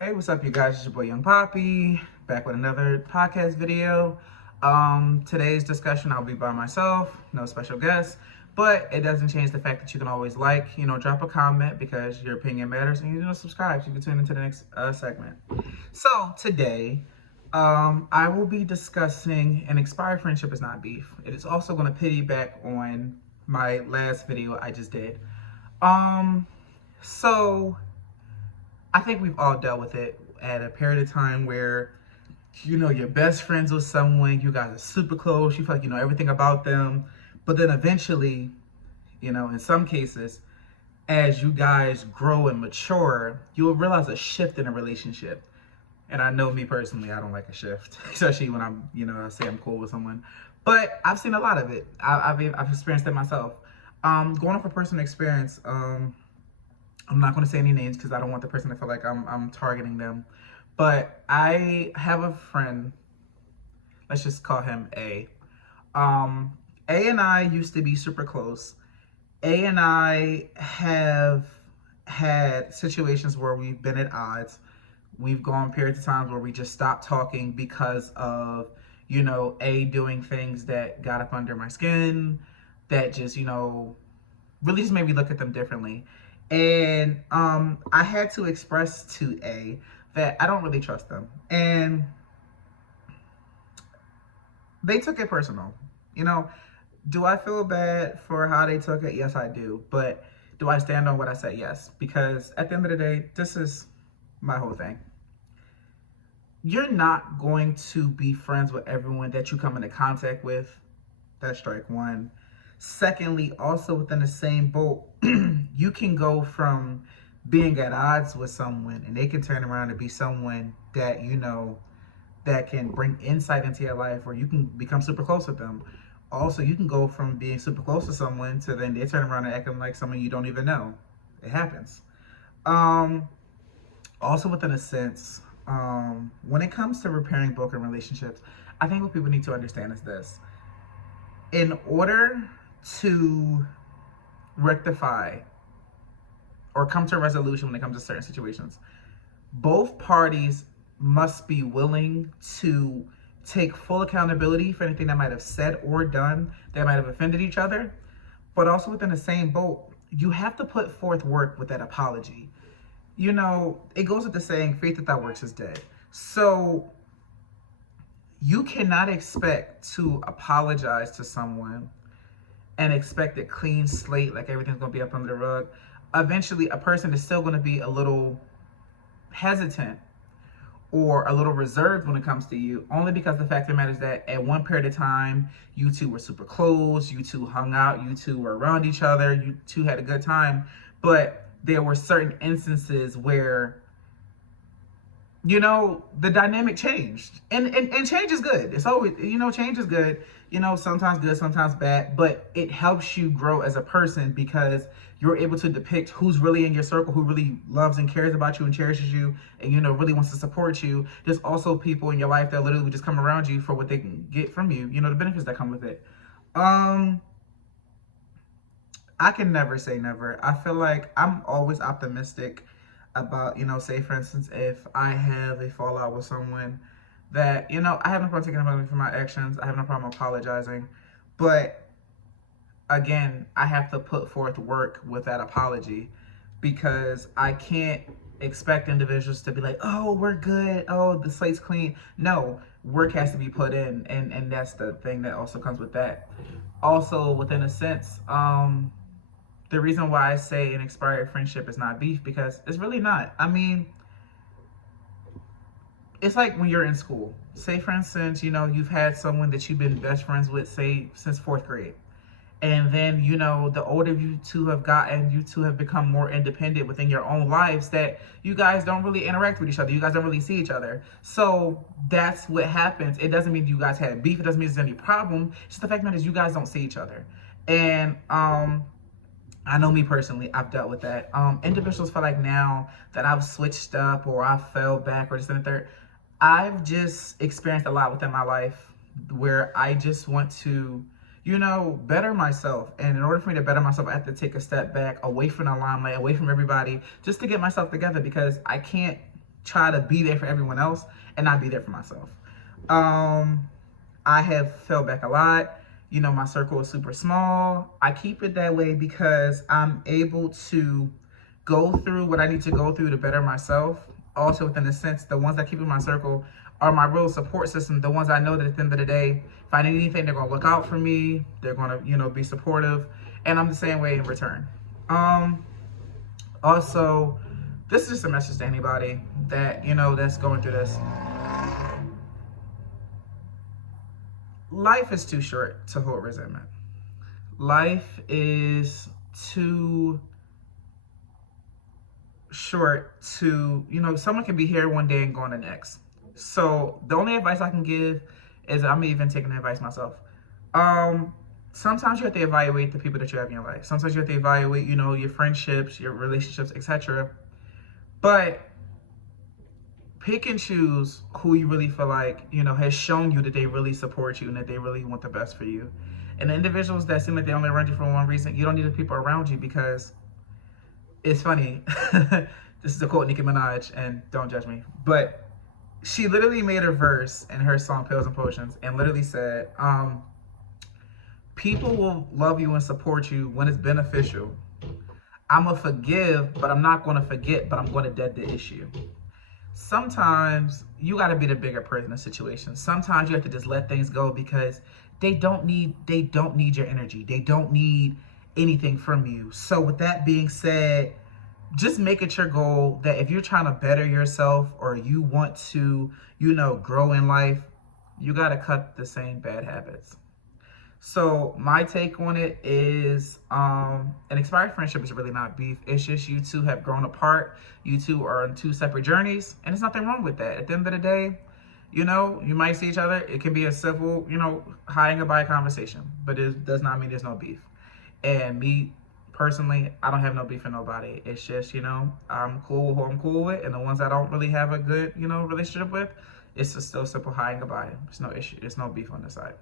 Hey, what's up, you guys? It's your boy Young Poppy, back with another podcast video. Today's discussion, I'll be by myself, no special guests, but it doesn't change the fact that you can always drop a comment because your opinion matters, and subscribe so you can tune into the next segment. So today, I will be discussing an expired friendship is not beef. It is also going to piggyback on my last video I just did. Um, so I think we've all dealt with it at a period of time where you're best friends with someone, you guys are super close, you feel like you know everything about them, but then eventually, in some cases, as you guys grow and mature, you'll realize a shift in a relationship. And I know me personally, I don't like a shift, especially when I say I'm cool with someone. But I've seen a lot of it. I've experienced it myself. Going off a personal experience, I'm not going to say any names because I don't want the person to feel like I'm targeting them. But I have a friend. Let's just call him A. Um, A and I used to be super close. A and I have had situations where we've been at odds. We've gone periods of times where we just stopped talking because of, A doing things that got up under my skin, that just, really just made me look at them differently. And I had to express to A that I don't really trust them. And they took it personal. You know, do I feel bad for how they took it? Yes, I do. But do I stand on what I said? Yes. Because at the end of the day, this is my whole thing. You're not going to be friends with everyone that you come into contact with. That's strike one. Secondly, also within the same boat, you can go from being at odds with someone and they can turn around and be someone that that can bring insight into your life, or you can become super close with them. Also, you can go from being super close to someone to then they turn around and acting like someone you don't even know. It happens. Um, Also, within a sense, when it comes to repairing broken relationships, I think what people need to understand is this: in order to rectify or come to a resolution when it comes to certain situations, both parties must be willing to take full accountability for anything that might have said or done that might have offended each other. But also within the same boat, you have to put forth work with that apology. It goes with the saying, faith without works is dead. So you cannot expect to apologize to someone and expect a clean slate, like everything's going to be up under the rug. Eventually, a person is still going to be a little hesitant or a little reserved when it comes to you, only because the fact of the matter is that at one period of time, you two were super close, you two hung out, you two were around each other, you two had a good time. But there were certain instances where the dynamic changed, and change is good. It's always, change is good. Sometimes good, sometimes bad, but it helps you grow as a person because you're able to depict who's really in your circle, who really loves and cares about you and cherishes you, and really wants to support you. There's also people in your life that literally just come around you for what they can get from you, the benefits that come with it. um I can never say never. I feel like I'm always optimistic about, say for instance, if I have a fallout with someone that, I have no problem taking accountability for my actions. I have no problem apologizing. But again, I have to put forth work with that apology because I can't expect individuals to be like, oh, we're good. Oh, the slate's clean. No, work has to be put in. And that's the thing that also comes with that. Also, within a sense, the reason why I say an expired friendship is not beef, because it's really not. I mean, it's like when you're in school. Say, for instance, you've had someone that you've been best friends with, say, since fourth grade. And then, the older you two have gotten, you two have become more independent within your own lives, that you guys don't really interact with each other. You guys don't really see each other. So that's what happens. It doesn't mean you guys had beef. It doesn't mean there's any problem. It's just the fact that is you guys don't see each other. And I know me personally, I've dealt with that. Individuals feel like now that I've switched up or I fell back or this and the third, I've just experienced a lot within my life where I just want to, better myself. And in order for me to better myself, I have to take a step back, away from the limelight, away from everybody, just to get myself together, because I can't try to be there for everyone else and not be there for myself. I have fell back a lot. You know, my circle is super small. I keep it that way because I'm able to go through what I need to go through to better myself. Also, within the sense, the ones that keep in my circle are my real support system. The ones I know that at the end of the day, if I need anything, they're gonna look out for me. They're gonna, you know, be supportive, and I'm the same way in return. Also, this is just a message to anybody that, you know, that's going through this. Life is too short to hold resentment. Life is too short to, you know, someone can be here one day and gone the next. So the only advice I can give is, I'm even taking the advice myself. Sometimes you have to evaluate the people that you have in your life. Sometimes you have to evaluate, you know, your friendships, your relationships, etc. But pick and choose who you really feel like, you know, has shown you that they really support you and that they really want the best for you. And the individuals that seem like they only around you for one reason, you don't need the people around you, because it's funny. This is a quote Nicki Minaj, and don't judge me, but she literally made a verse in her song Pills and Potions and literally said, people will love you and support you when it's beneficial. I'm gonna forgive, but I'm not gonna forget, but I'm gonna dead the issue. Sometimes you got to be the bigger person in a situation. Sometimes you have to just let things go, because they don't need your energy. They don't need anything from you. So with that being said, just make it your goal that if you're trying to better yourself or you want to, you know, grow in life, you got to cut the same bad habits. So my take on it is, an expired friendship is really not beef. It's just you two have grown apart. You two are on two separate journeys, and there's nothing wrong with that. At the end of the day, you know, you might see each other. It can be a civil, you know, high and goodbye conversation, but it does not mean there's no beef. And me personally, I don't have no beef with nobody. It's just, you know, I'm cool with who I'm cool with, and the ones I don't really have a good, you know, relationship with, it's just still simple high and goodbye. There's no issue. There's no beef on this side.